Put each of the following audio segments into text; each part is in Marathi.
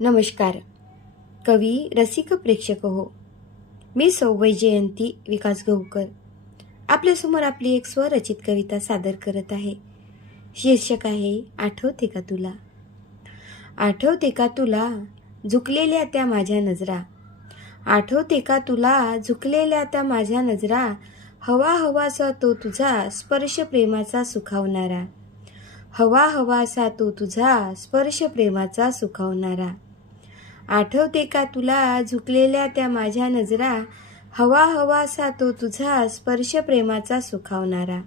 नमस्कार. कवी रसिक प्रेक्षक हो. मी सौवय जयंती विकास गहूकर आपल्यासमोर आपली एक स्वरचित कविता सादर करत आहे. शीर्षक आहे आठवते का तुला? आठवते का तुला झुकलेल्या त्या माझ्या नजरा? आठवते का तुला झुकलेल्या त्या माझ्या नजरा? हवा हवासा तो तुझा स्पर्श प्रेमाचा सुखावणारा. हवा हवासा तो तुझा स्पर्श प्रेमाचा सुखावणारा. आठवते का तुला झुकलेल्या त्या माझ्या नजरा? हवा हवासा तो तुझा स्पर्श प्रेमाचा सुखावणारा.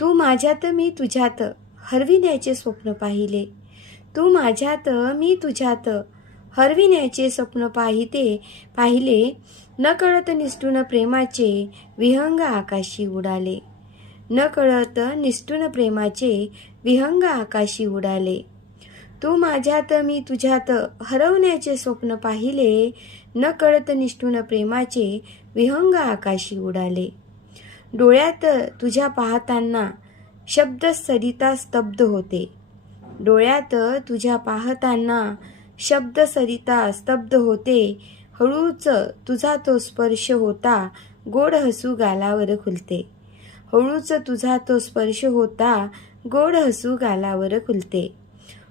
तू माझ्यात मी तुझ्यात हरविण्याचे स्वप्न पाहिले. तू माझ्यात मी तुझ्यात हरविण्याचे स्वप्न पाहिते पाहिले. न कळत निष्ठुन प्रेमाचे विहंग आकाशी उडाले. न कळत निष्ठून प्रेमाचे विहंग आकाशी उडाले. तू माझ्यात मी तुझ्यात हरवण्याचे स्वप्न पाहिले. न कळत निष्ठून प्रेमाचे विहंग आकाशी उडाले. डोळ्यात तुझ्या पाहताना शब्द सरिता स्तब्ध होते. डोळ्यात तुझ्या पाहताना शब्द सरिता स्तब्ध होते. हळूच तुझा तो स्पर्श होता गोड हसू गालावर खुलते. हळूच तुझा तो स्पर्श होता गोड हसू गालावर खुलते.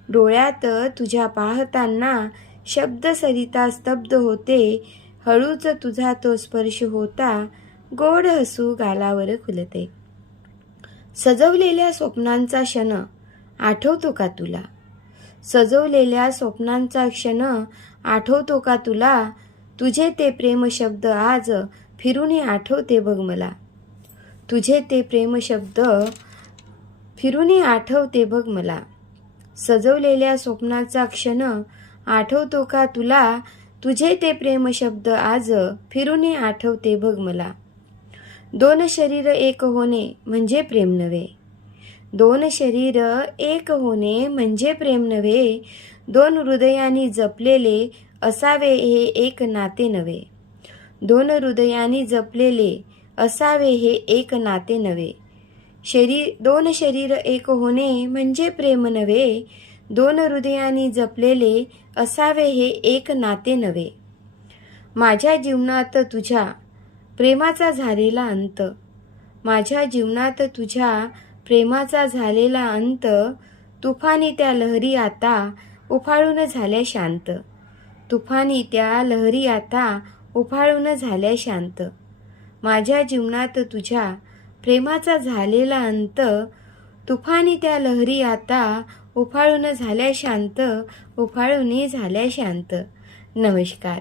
डोळ्यात तुझ्या पाहताना शब्द सरिता स्तब्ध होते. हळूच तुझा तो स्पर्श होता. गोड हसू गालावर खुलते. सजवलेल्या स्वप्नांचा क्षण आठवतो का तुला? सजवलेल्या स्वप्नांचा क्षण आठवतो का तुला? तुझे ते प्रेम शब्द आज फिरूनही आठवते बघ मला. तुझे ते प्रेम शब्द आठवते बघ मला. सजवलेल्या स्वप्नाचा क्षण आठवतो का तुला? तुझे ते प्रेम शब्द आज फिरूनही आठवते बघ मला. दोन शरीर एक होणे म्हणजे प्रेम नव्हे. दोन शरीर एक होणे म्हणजे प्रेम नव्हे. दोन हृदयांनी जपलेले असावे हे एक नाते नव्हे. दोन हृदयांनी जपलेले असावे हे एक नाते नव्हे. शरीर दोन शरीर एक होणे म्हणजे प्रेम नव्हे. दोन हृदयांनी जपलेले असावे हे एक नाते नव्हे. माझ्या जीवनात तुझ्या प्रेमाचा झालेला अंत. माझ्या जीवनात तुझ्या प्रेमाचा झालेला अंत. तुफानी त्या लहरी आता उफाळून झाल्या शांत. तुफानी त्या लहरी आता उफाळून झाल्या शांत. माझ्या जीवनात तुझ्या प्रेमाचा झालेला अंत तुफानी त्या लहरी आता उफाळून झाल्या शांत उफाळून झाल्या शांत. नमस्कार.